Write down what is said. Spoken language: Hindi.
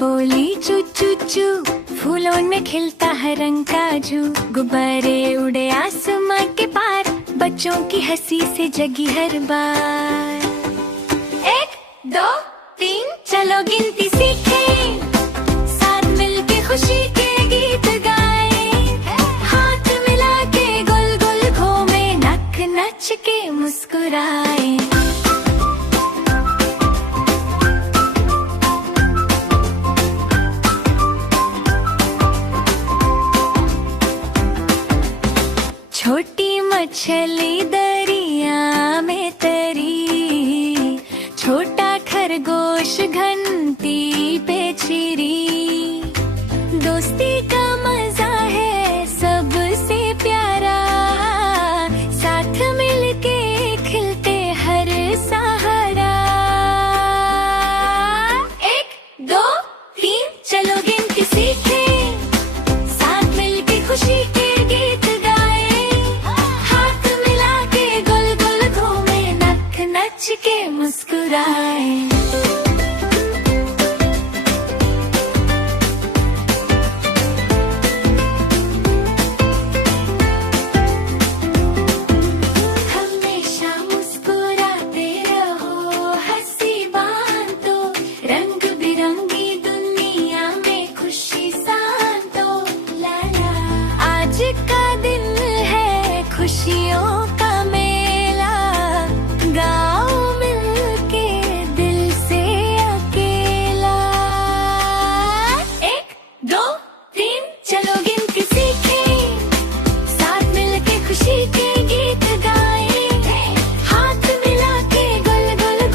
बोली चू चू चू, फूलों में खिलता है रंग काजू। गुब्बारे उड़े आसमां के पार, बच्चों की हंसी से जगी हर बार। 1 2 3 चलो गिनती सीखें, साथ मिलके खुशी के गीत गाएं। हाथ मिला के गोल गोल घूमे, नक नच के मुस्कुराएं। छोटी मछली दरिया में तरी, छोटा खरगोश घंटी पे चिरी। दोस्ती का मजा है सबसे प्यारा, साथ मिलके खिलते हर सहारा। 1 2 3 चलो गिनती सीखें, साथ मिलके खुशी के गीत नच के मुस्कुराएं। हमेशा मुस्कुराते रहो, हंसी बांधो, रंग बिरंगी दुनिया में खुशी सांतो। ला ला आज का दिन है खुशियों का मेला, गाओ मिलके दिल से अकेला। 1 2 3 चलो गिनती सीखें, साथ मिलके खुशी के